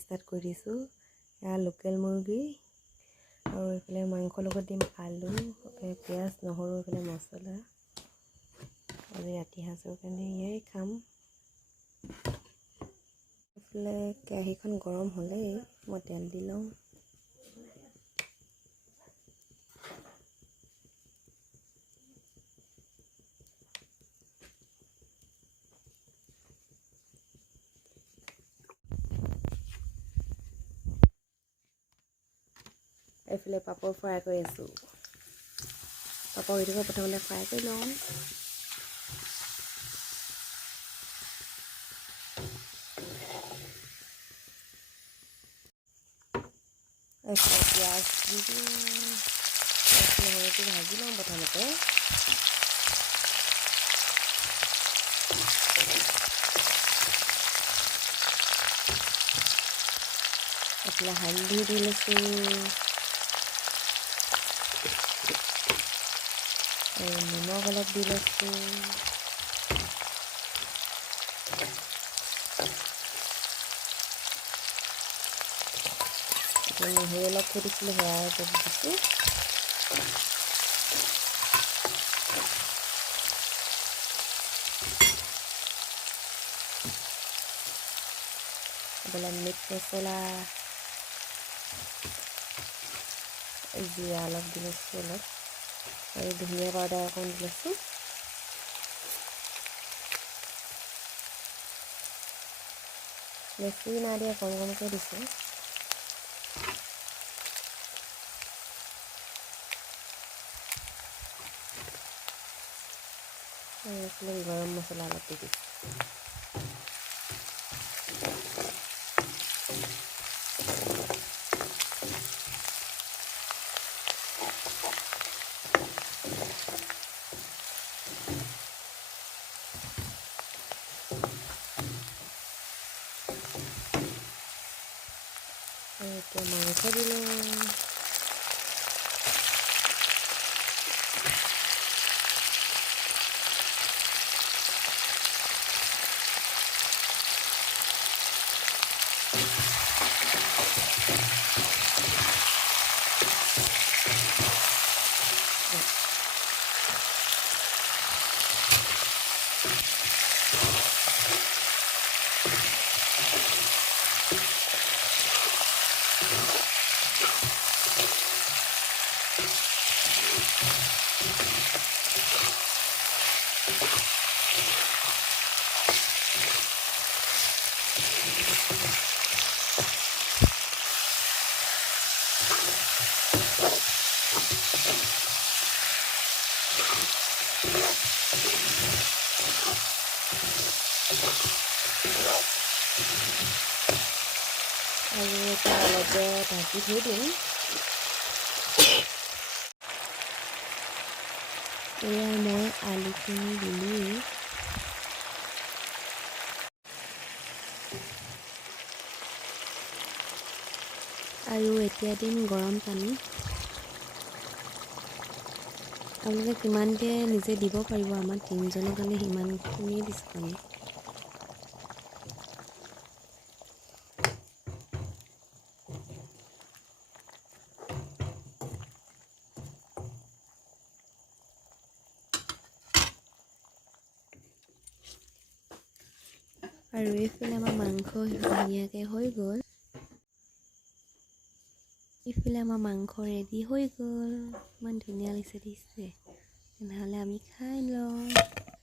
Start কৰি দিছোঁ। এয়া লোকেল মুৰ্গী আৰু এইফালে মাংসৰ লগত দিম আলু, পিঁয়াজ, নহৰু, এইফালে মছলা। আৰু ৰাতি সাঁজৰ কাৰণে এয়াই খাম। এইফালে কেৰাহীখন গৰম হ'লেই মই তেল দি লওঁ। এইফালে পাপৰ ফ্ৰাই কৰি আছোঁ। পাপৰকেইটা প্ৰথমতে ফ্ৰাই কৰি লওঁ। এইফালে পিঁয়াজ দি দিওঁ। নহৰুটো ভাজি লওঁ প্ৰথমতে। এইফালে হালধি দি লৈছোঁ। নিমখ অলপ দি লৈছোঁ। নহৰু অলপ থৈ দিছিলোঁ, সেয়া দিছোঁ। এইফালে মিট মছলা, জিৰা অলপ দি লৈছোঁ অলপ, আৰু ধনিয়া পাউডাৰ অকণ দি লৈছোঁ। বেছি নাই দিয়া, কম কমকৈ দিছোঁ। এইফালে গৰম মছলা অলপ দি দিছোঁ। এতিয়া মাংস দি লওঁ। আৰু এটা অলপ ঢাকি থৈ দিম। এয়া মই আলুখিনি দিলোঁ। আৰু এতিয়া দিম গৰম পানী। আপোনালোকে কিমান দিয়ে নিজে দিব পাৰিব। আমাৰ 3 জনৰ কাৰণে সিমানখিনিয়ে দিছোঁ পানী। আৰু এইফালে আমাৰ মাংস ধুনীয়াকৈ হৈ গ'ল। এইফালে আমাৰ মাংস ৰেডি হৈ গ'ল। ইমান ধুনীয়া লাগিছে দিছে। তেনেহ'লে আমি খাই লওঁ।